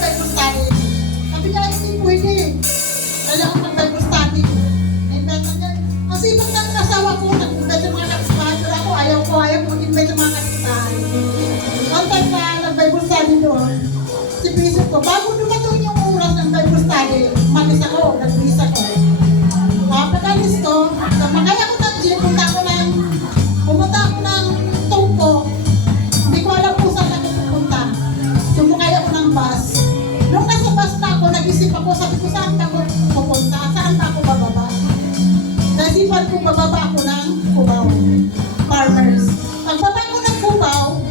Bible study. Sabi niya, hindi pwede. Kailangan mag-Bible study. Invento niya. Ang sipag ng kasawa ko, nag-invento mga kapitbahay. Pero ako, ayaw ko mag-invento mga kapitbahay. One time na nag-Bible study doon, sipisip ko, bago dumating yung oras ng Bible study, umalis ako, nag-bis ako. Pagkalis ko, makaya ko ng gym, pumunta ako ng Tungko. Hindi ko alam kung saan ako pupunta. Sumakay ako ng bus. Nung nasa bus na ako, nag-isip ako, sabi ko, saan ako pupunta? Saan ako bababa? Naisipan ko, bababa ako ng Cubao. Farmers. Pagbaba ko ng Cubao,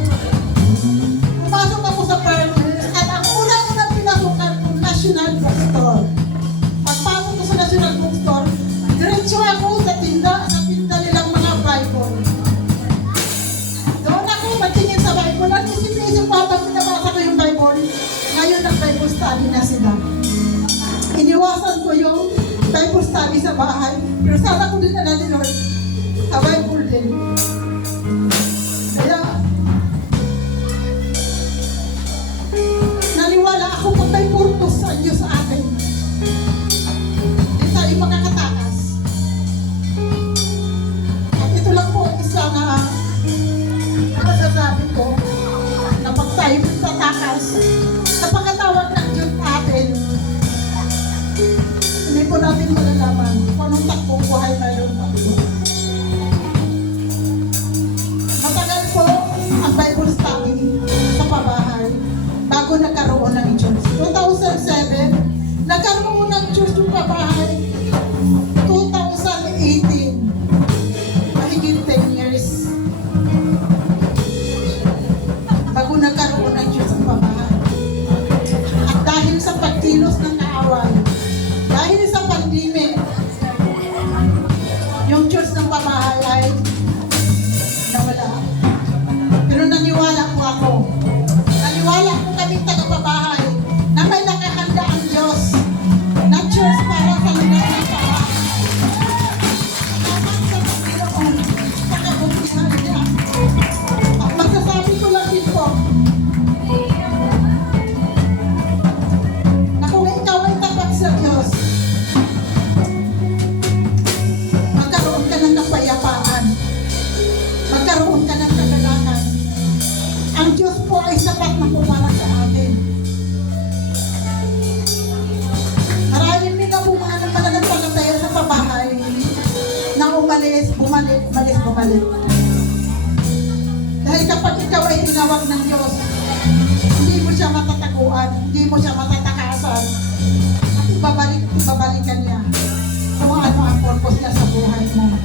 pumasok ako sa Farmers, at ang unang-unang pinasukan ko, National Bookstore. Pagpasok ko sa National Bookstore, diretso ako sa tinda nilang mga Bible. Doon ako magtingin sa Bible. At isip-isip ko habang pinabasa ko yung Bible, ngayon nag-Bible study na sila. Iniwasan ko yung Bible study sa bahay. Pero sana ko din na natin, Lord, sa Bible din. Kaya, naniwala ako kung may purpose sa Diyos sa atin. Hindi tayo makakatakas. At ito lang po isa na masasabi ko na pag tayo tatakas sa pagkatawag ng Diyos atin, hindi po natin malalaman kung anong takbong buhay mayroon tayo. Matagal po ang Bible study sa pabahay bago nagkaroon ng church. 2007, nagkaroon ng church yung pabahay. 2018, mahigit 10 years bago nagkaroon ng church ng pabahay. At dahil sa pagkilos ng kaaway, dahil sa pandemic, yung church ng pamahay ay nawala. Pero naniwala po ako. Naniwala po kaming tagapabahay na may nakahanda ang Diyos na church para sa lugar ng pamahay. Salamat sa Panginoon sa kabutihan niya. At masasabi ko lang din po, na kung ikaw ay tapat sa Diyos, magkaroon ka ng kapayapaan, magkaroon ka ng kagalakan. Ang Diyos po ay sapat na po para sa atin. Maraming din ang mga mananampalataya sa pabahay na umalis, bumalik. Dahil kapag ikaw ay tinawag ng Diyos, hindi mo siya matataguan, hindi mo siya matatakasan. At ibabalikan niya kung ano ang purpose niya sa buhay mo.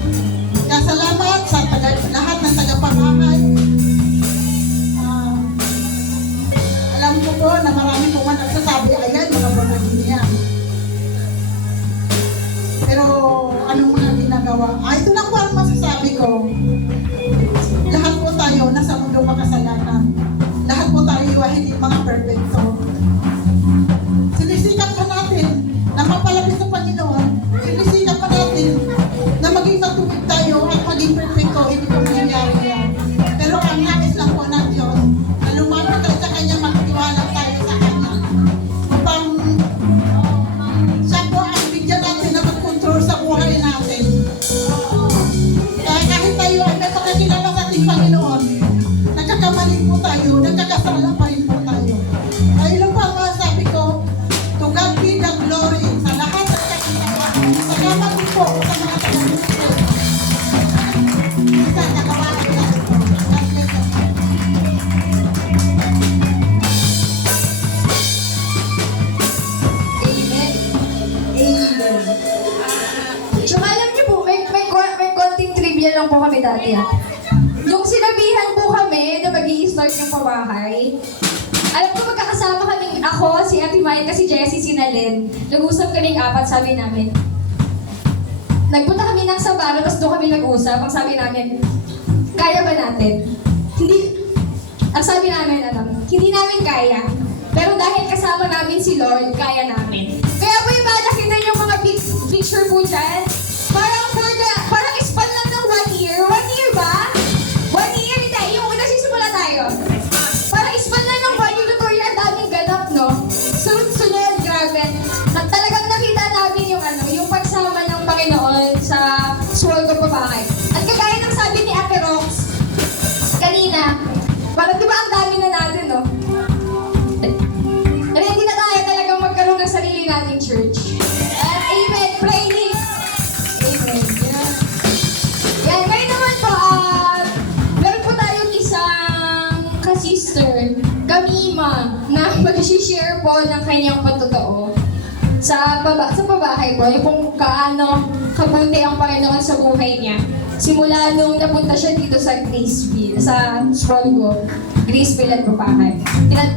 Kaya salamat sa lahat ng tagapamahay. Alam ko po na marami po man nagsasabi, ayan, mga pamangkin niya. Pero anong mga ginagawa? Ito lang po ang masasabi ko. Lahat po tayo nasa mundo makasalanan. Lahat po tayo ay hindi mga perfecto. Sinisikap pa natin na mapalapit sa Panginoon. Sinisikap pa natin na maging matubig tayo at maging perfecto. Hindi po mangyayari yan. Pero ang nais lang po ng Diyos na lumapit tayo sa Kanya, magtiwala tayo sa Kanya. Upang siya po ang bigyan natin na mag-control sa buhay natin. Kaya kahit tayo ay may pakakilala sa ating Panginoon, nagkakamali po tayo, nagkakasala pa rin po tayo. Kaya lang po ang masasabi ko, to God be the glory sa lahat ng kakilala. Salamat din po sa mga taga-Muslim. Sa nagawain natin po. God bless us. Amen. Amen. So alam niyo po, may konting trivia lang po kami dati. Nung sinabihan po kami na mag-i-start yung pabahay, alam ko magkakasama kaming ako, si Ate Maya, si Jessie, si Nalen. Nag-usap kaming apat, sabi namin. Nagpunta kami ng Sabaro, tapos doon kami nag-usap. Ang sabi namin, kaya ba natin? Hindi. Ang sabi namin, hindi namin kaya. Pero dahil kasama namin si Lord, kaya namin. Kaya po yung nakita niyo mga picture po dyan, parang span lang ng 1 year. 1 year ba? 1 year, hindi. Yung una sisimula tayo. Parang span lang ng 1 year tutorial, daming ganap, no? sister, Kamima, na mag-share po ng kanyang patotoo sa pabahay po, yung kung kaano kabuti ang Panginoon sa buhay niya. Simula nung napunta siya dito sa Graceville, sa Strolgo, Graceville at Pabahay.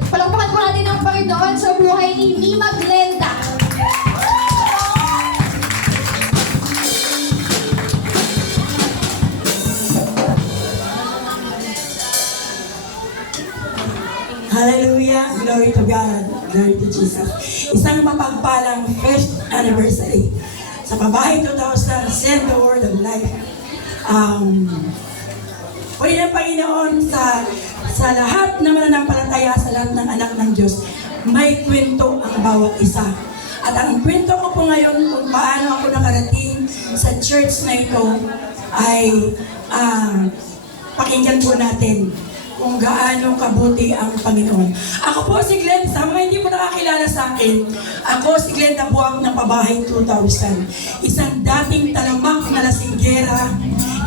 Palakpakan po natin ang Panginoon sa buhay ni Mima Glenda. Hallelujah! Glory to God! Glory to Jesus! Isang mapagpalang first anniversary sa Pabahay 2000, Send the Word of Life. Puri ng Panginoon sa lahat na mananampalataya, sa lahat ng anak ng Diyos, may kwento ang bawat isa. At ang kwento ko po ngayon kung paano ako nakarating sa church na ito ay pakinggan po natin kung gaano kabuti ang Panginoon. Ako po si Glenn, sa mga hindi po nakakilala sa akin, ako si Glenn Nabuang ng Pabahay 2000. Isang dating talamak na lasinggera,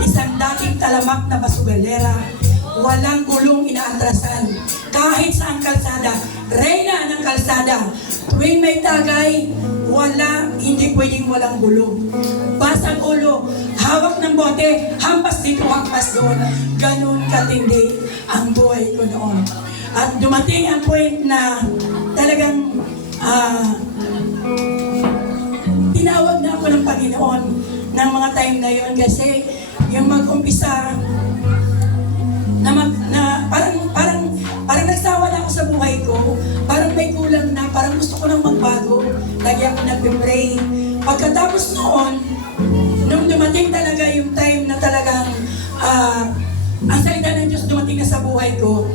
isang dating talamak na basugalera, walang gulong inaatrasan. Kahit saan kalsada, reyna ng kalsada, tuwing may tagay, hindi pwedeng walang gulong. Basang ulo, hawak ng bote, hampas dito, hampas doon. Ganun katindi ang buhay ko noon. At dumating ang point na talagang tinawag na ako ng Panginoon ng mga time na yon kasi yung mag-umpisa parang nagsawa na ako sa buhay ko, parang may kulang na, parang gusto ko nang magbago. Lagi ako nag-pray. Pagkatapos noon, nung dumating talaga yung time na talagang ang salita ng Diyos dumating na sa buhay ko,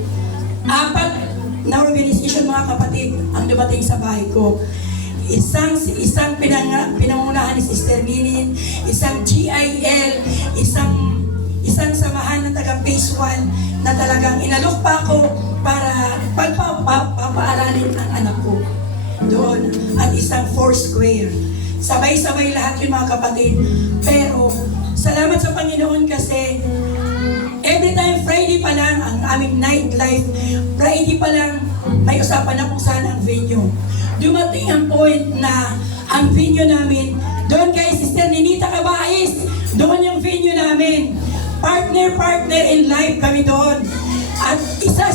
4 na organization mga kapatid ang dumating sa bahay ko. Isang pinangunahan ni Sister Linin, isang GIL, isang samahan ng taga Phase 1 na talagang inalok pa ako para pagpapaaralin ang anak ko doon, at isang Foursquare. Sabay-sabay lahat yung mga kapatid. Pero salamat sa Panginoon kasi every time Friday pa lang ang aming nightlife, Friday pa lang may usapan na kung saan ang venue. Dumating ang point na ang venue namin, doon kay Sister Ninita Cabais, doon yung venue namin. Partner in life kami doon. At isa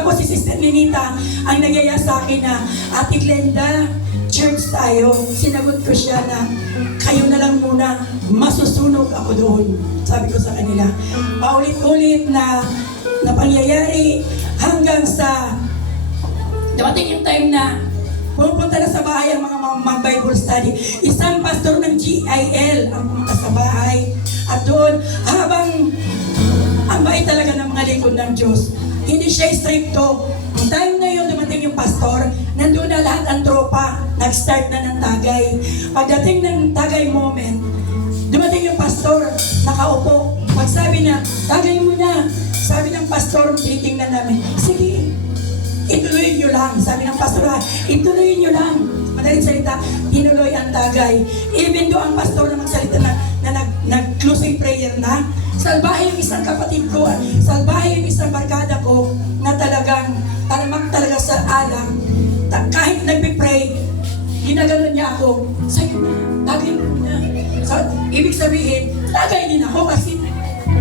po si Sister Ninita ang nagyaya sa akin na, Ate Glenda, church tayo. Sinagot ko siya na, kayo na lang muna, masusunog ako doon. Sabi ko sa kanila. Paulit-ulit na pangyayari hanggang sa dumating yung time na pumunta na sa bahay ang mga Bible study. Isang pastor ng GIL ang pumunta sa bahay. At doon, habang ang bait talaga ng mga lingkod ng Diyos, hindi siya stricto. Ang time na yun, dumating yung pastor, nandun na lahat ang tropa, nag-start na ng tagay. Pagdating ng tagay moment, dumating yung pastor, nakaupo. Pagsabi na, tagay mo na. Sabi ng pastor, tinitingnan namin, sige, ituloy nyo lang. Sabi ng pastor, ituloy nyo lang. Madaling salita, tinuloy ang tagay. Even do ang pastor na magsalita na nag-closing prayer na, salbahe yung isang kapatid ko, salbahe yung isang barkada ko na talagang talamak talaga sa alam. Kahit nagpipray, ginaganon niya ako, sa'yo na, tagay mo na. So, ibig sabihin, tagay din ako kasi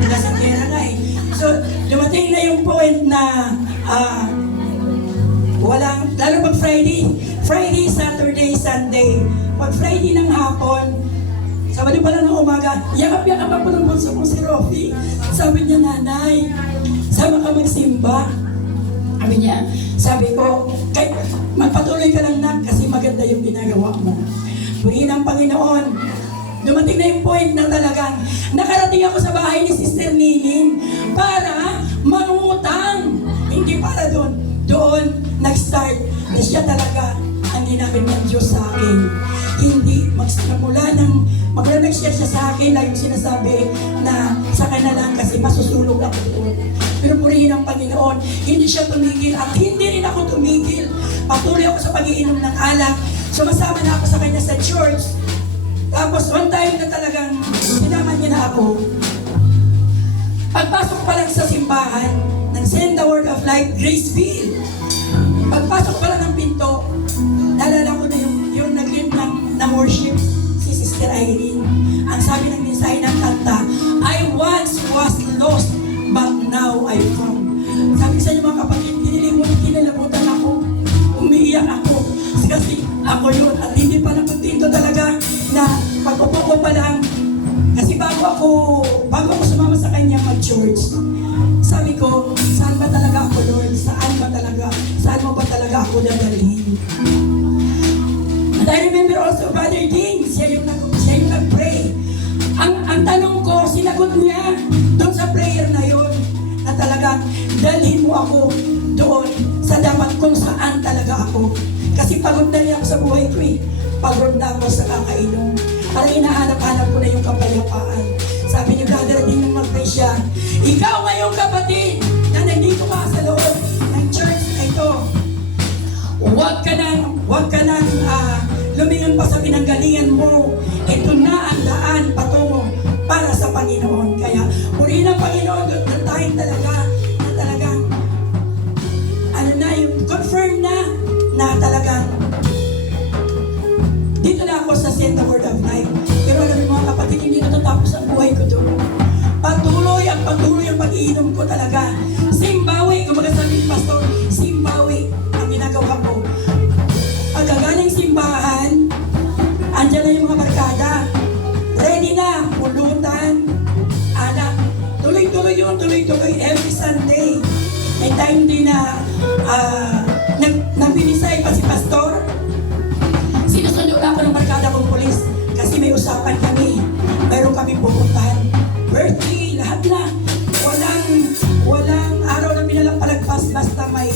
nasa kera na eh. So, dumating na yung point na walang, lalo pag Friday, Saturday, Sunday. Pag Friday ng hapon, Sabado pala ng umaga, yakap-yakap ako ng bunso kong si Rofi. Sabi niya, nanay, sama ka magsimba. Sabi ko, magpatuloy ka lang na kasi maganda yung ginagawa mo. Purihin ang Panginoon. Dumating na yung point na talagang nakarating ako sa bahay ni Sister Ninin para mangutang. Hindi para doon. Doon nag-start na siya talaga ang ginagawin ng Diyos sa akin. Hindi, magmula nag-share siya sa akin, lagi sinasabi na sa kanya lang kasi masusunog ako doon. Pero purihin ang Panginoon, hindi siya tumigil at hindi rin ako tumigil. Patuloy ako sa pag-iinom ng alak. Sumasama na ako sa kanya sa church. Tapos one time na talagang sinaman niya na ako. Pagpasok pa lang sa simbahan ng Send the Word of Light, Graceville. Pagpasok pala ng pinto, naalala ko na yung nag-lead ng worship, si Sister Irene. Ang sabi ng mensahe ng kanta, I once was lost, but now I found. Sabi sa inyo mga kapatid, kinilabutan ako, umiiyak ako, kasi ako yun. At hindi pa napuntinto talaga na pag-upo ko pa lang, kasi bago ako sumama sa kanya mag-church, sabi ko, saan ba talaga ako, Lord? Saan mo ba talaga ako dadalhin? And I remember also Brother Ding, siya yung nag-pray. Ang tanong ko, sinagot niya doon sa prayer na yun, na talagang dalhin mo ako doon sa dapat kung saan talaga ako. Kasi pagod na rin ako sa buhay ko eh. Pagod na ako sa kakainom. Parang hinahanap-hanap ko na yung kapayapaan. Sabi ni Brother Ding nang mag-pray siya, ikaw ngayong kapatid na nandito ka sa loob ng church na ito, huwag ka nang lumingon pa sa pinanggalingan mo. Ito na ang daan patungo para sa Panginoon. Kaya, purihin ang Panginoon doon na tayo talagang, yung confirm na talagang, dito na ako sa Senta Word of Life. Pero alam mo mga kapatid, hindi natatapos ang buhay ko doon. Patuloy ang pag-iinom ko talaga. Simbawi, kumbaga sabi ni Pastor, Simbawi ang ginagawa ko. Pagkagaling simbahan, andyan na yung mga barkada. Ready na, pulutan, anak. Tuloy-tuloy every Sunday. May time din na nagbinisay pa si Pastor. Sinusundo na ako ng barkada kong polis kasi may usapan kami. Meron kami pupuntahan. Birthday, lahat na. Walang araw na pinalagpas basta may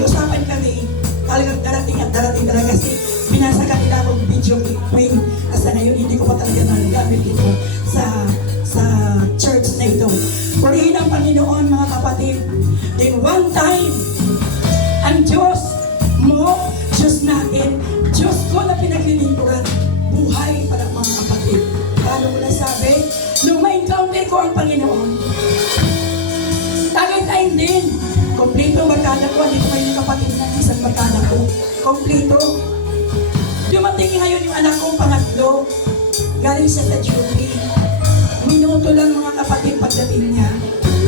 usapan kami. Talagang darating talaga kasi binasa kanila akong video clip na sa ngayon hindi ko pa talaga nagagamit ito sa church na ito. Purihin ang Panginoon mga kapatid. Then one time, ang Diyos mo, Diyos natin, Diyos ko na pinaglilingkuran, buhay para mga kapatid. Paano ko nasabi? Nung ma-encounter ko ang Panginoon, tagay-time din. Kompleto ang barkada ko. Dito kayo yung kapatid na isang barkada ko. Kompleto. Dumating ngayon yung anak kong pangatlo. Galing siya sa duty. Minuto lang mga kapatid pagdating niya.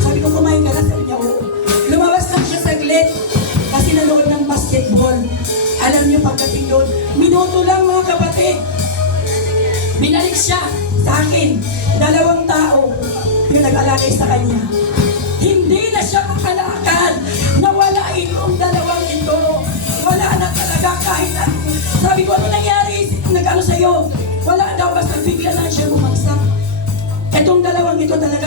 Sabi ko, kumain ka na? Sabi niya, oo. Lumabas lang siya saglit kasi nanood ng basketball. Alam niyo pagdating doon, minuto lang mga kapatid. Binalik siya sa akin. 2 tao yung nag-alagay sa kanya. Hindi na siya makalakad. Nawala itong 2 ito. Wala na talaga kahit ano. Sabi ko, ano nangyari? Nag-ano sa'yo? Wala daw, basta bigla na siya bumagsak. Itong 2 ito talaga